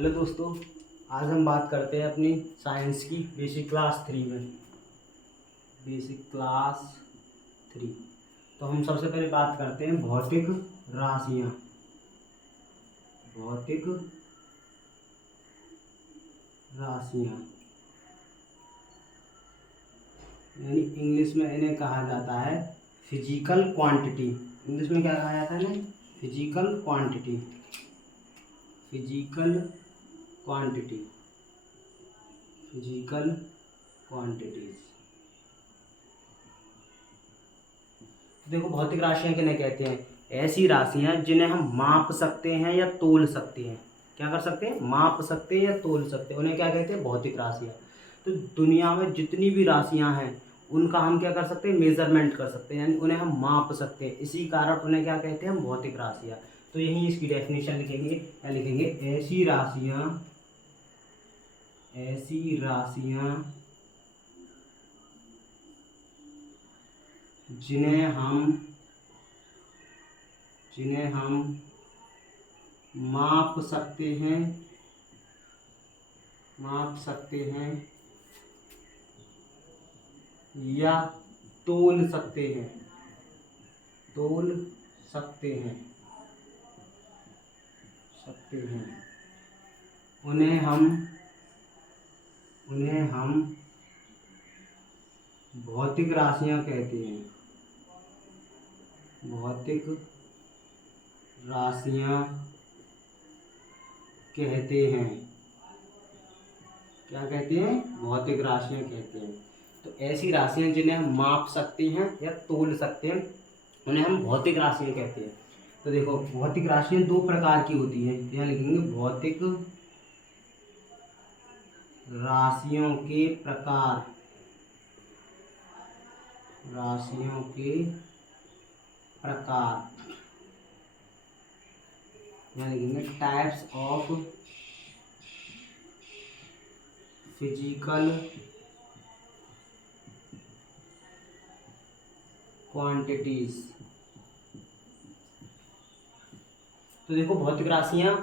Hello दोस्तों, आज हम बात करते हैं अपनी साइंस की बेसिक क्लास 3 में। बेसिक क्लास 3 तो हम सबसे पहले बात करते हैं भौतिक राशियाँ। भौतिक राशियाँ यानी इंग्लिश में इन्हें कहा जाता है फिजिकल क्वांटिटी। इंग्लिश में क्या कहा जाता है ना? Physical quantity. Physical quantity. Physical quantities. देखो, भौतिक राशियां किन्हें कहते हैं? ऐसी राशियां जिन्हें हम माप सकते हैं या तोल सकते हैं। क्या कर सकते हैं? माप सकते हैं या तोल सकते हैं, उन्हें क्या कहते हैं? भौतिक राशियां। तो दुनिया में जितनी भी राशियां हैं उनका हम क्या कर सकते हैं? मेजरमेंट कर सकते हैं, यानी उन्हें हम माप सकते हैं। इसी कारण उन्हें क्या कहते हैं? हम भौतिक राशियां। तो यही इसकी डेफिनेशन लिखेंगे। क्या लिखेंगे? ऐसी राशियां जिन्हें हम माप सकते हैं या तोल सकते हैं, उन्हें हम भौतिक राशियां कहते हैं। भौतिक राशियां कहते हैं। क्या कहते हैं? भौतिक राशियां कहते हैं। तो ऐसी राशियां जिन्हें हम माप सकते हैं या तोल सकते हैं उन्हें हम भौतिक राशियां कहते हैं। तो देखो, भौतिक राशियां दो प्रकार की होती हैं। यहाँ लिखेंगे भौतिक राशियों के प्रकार। यहाँ लिखेंगे टाइप्स ऑफ फिजिकल क्वांटिटीज। तो देखो, भौतिक राशियां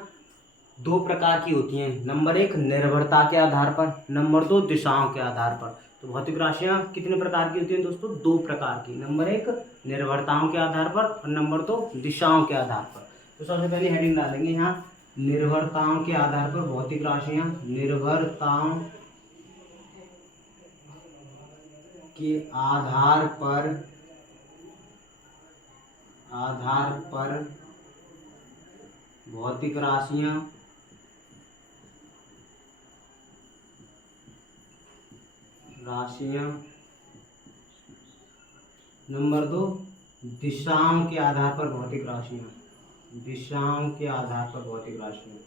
दो प्रकार की होती हैं। नंबर एक, निर्भरता के आधार पर। नंबर दो, दिशाओं के आधार पर। तो भौतिक राशियां कितने प्रकार की होती हैं दोस्तों? दो प्रकार की। नंबर एक, निर्भरताओं के आधार पर, और नंबर दो, दिशाओं के आधार पर। तो सबसे पहले हेडिंग डालेंगे यहाँ, निर्भरताओं के आधार पर भौतिक राशियां। निर्भरताओं के आधार पर भौतिक राशियां नंबर दो, दिशाओं के आधार पर भौतिक राशियां। दिशाओं के आधार पर भौतिक राशियां।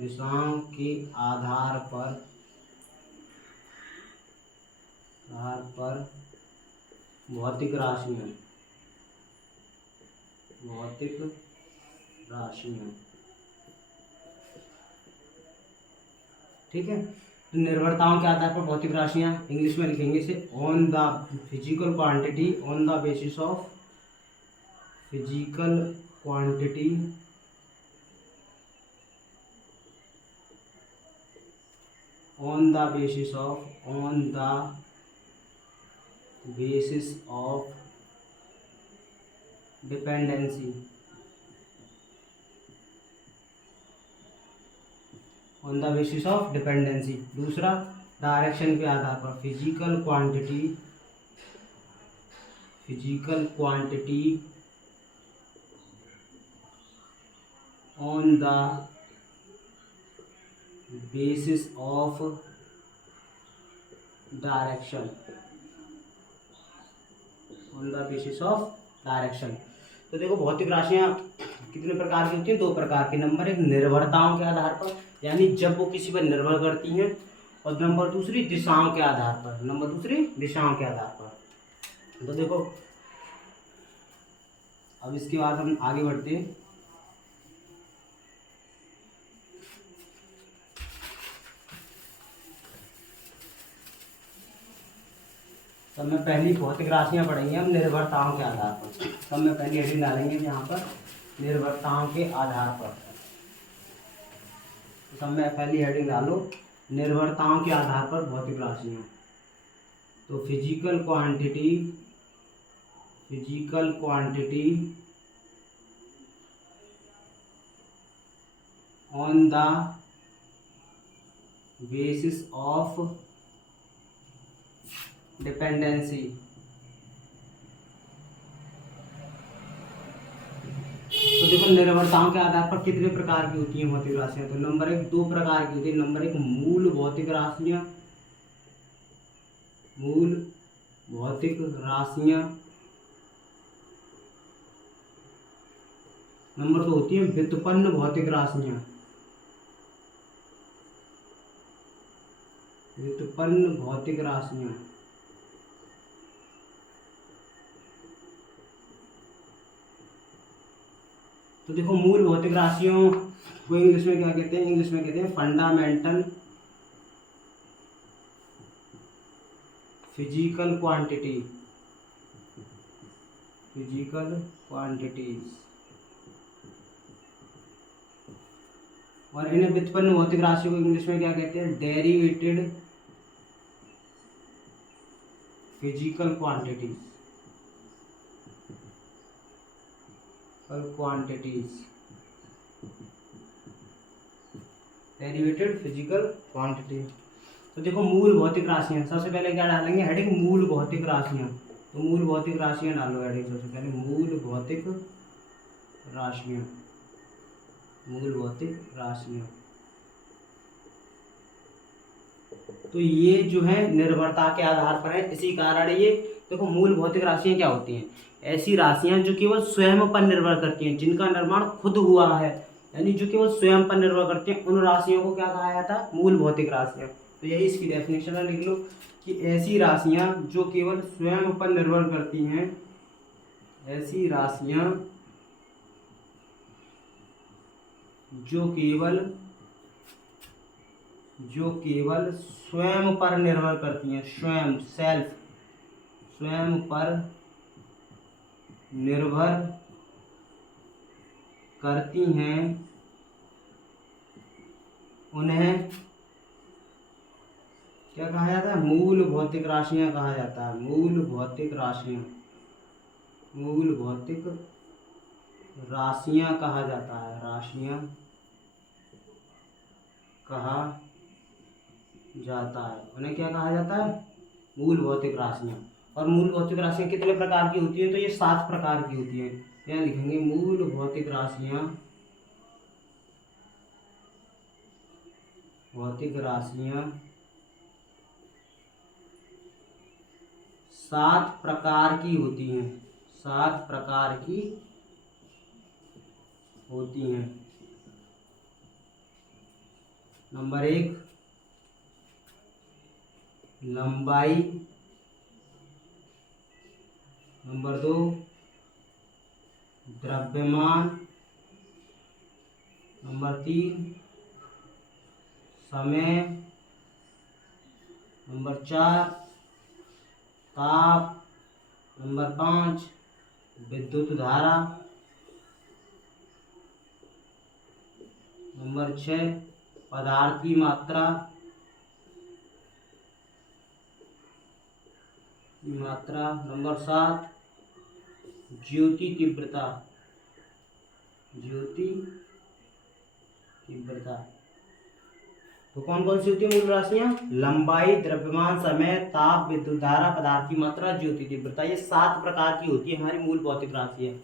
दिशाओं के आधार पर भौतिक राशियां। ठीक है। तो निर्भरताओं के आधार पर भौतिक राशियां इंग्लिश में लिखेंगे इसे on the physical quantity, on the basis of physical quantity on the basis of dependency। On the basis of dependency. दूसरा, डायरेक्शन के आधार पर। Physical quantity on the basis of direction. तो देखो, भौतिक राशियां कितने प्रकार की होती हैं? दो प्रकार की। नंबर एक, निर्भरताओं के आधार पर, यानी जब वो किसी पर निर्भर करती हैं, और नंबर दूसरी, दिशाओं के आधार पर। तो देखो, अब इसके बाद हम आगे बढ़ते हैं। तब में पहली भौतिक राशियां पढ़ेंगे हम निर्भरताओं के आधार पर। तब में पहली हेडिंग डालेंगे यहाँ पर, निर्भरताओं के आधार पर। सब में पहली हेडिंग डालो, निर्भरताओं के आधार पर भौतिक राशियाँ। तो physical quantity on the basis of dependency. तो देखो निर्भरताओं के आधार पर कितने प्रकार की होती हैं भौतिक राशियां। तो नंबर 1 दो प्रकार की होती है। नंबर 1 मूल भौतिक राशियां, नंबर 2 होती है व्युत्पन्न भौतिक राशियां, तो देखो मूल भौतिक राशियों को इंग्लिश में क्या कहते हैं? इंग्लिश में कहते हैं फंडामेंटल फिजिकल क्वांटिटीज। और इन्हें व्युत्पन्न भौतिक राशियों को इंग्लिश में क्या कहते हैं? Derivated physical quantities. Derivated physical quantity. तो देखो मूल भौतिक राशियां, सबसे पहले क्या डालेंगे? हेडिंग मूल भौतिक राशियां। तो मूल भौतिक राशियां डालो हेडिंग सबसे पहले, मूल भौतिक राशियां। तो ये जो है निर्भरता के आधार पर है। इसी कारण ये देखो मूल भौतिक राशियां क्या होती हैं? ऐसी राशियां जो केवल स्वयं पर निर्भर करती हैं, जिनका निर्माण खुद हुआ है, यानी जो केवल स्वयं पर निर्भर करती हैं, उन राशियों को क्या कहा जाता है? मूल भौतिक राशियां। तो यही इसकी डेफिनेशन है, लिख लो कि ऐसी राशियां जो केवल स्वयं पर निर्भर करती हैं, ऐसी राशियां जो केवल स्वयं पर निर्भर करती हैं, स्वयं पर निर्भर करती हैं, उन्हें क्या कहा जाता है? मूल भौतिक राशियां कहा जाता है। मूल भौतिक राशियां कहा जाता है। उन्हें क्या कहा जाता है? मूल भौतिक राशियां। और मूल भौतिक राशियां कितने प्रकार की होती है? तो ये 7 प्रकार की होती है। क्या लिखेंगे? मूल भौतिक राशियां 7 प्रकार की होती हैं। 7 प्रकार की होती हैं। नंबर 1 लंबाई, नंबर 2 द्रव्यमान, नंबर 3 समय, नंबर 4 ताप, नंबर 5 विद्युत धारा, नंबर 6 पदार्थ की मात्रा, नंबर 7 ज्योति तीव्रता। तो कौन कौन सी होती है मूल राशियां? लंबाई, द्रव्यमान, समय, ताप, विद्युत धारा, पदार्थ की मात्रा, ज्योति तीव्रता। ये 7 प्रकार की होती है हमारी मूल भौतिक राशियां।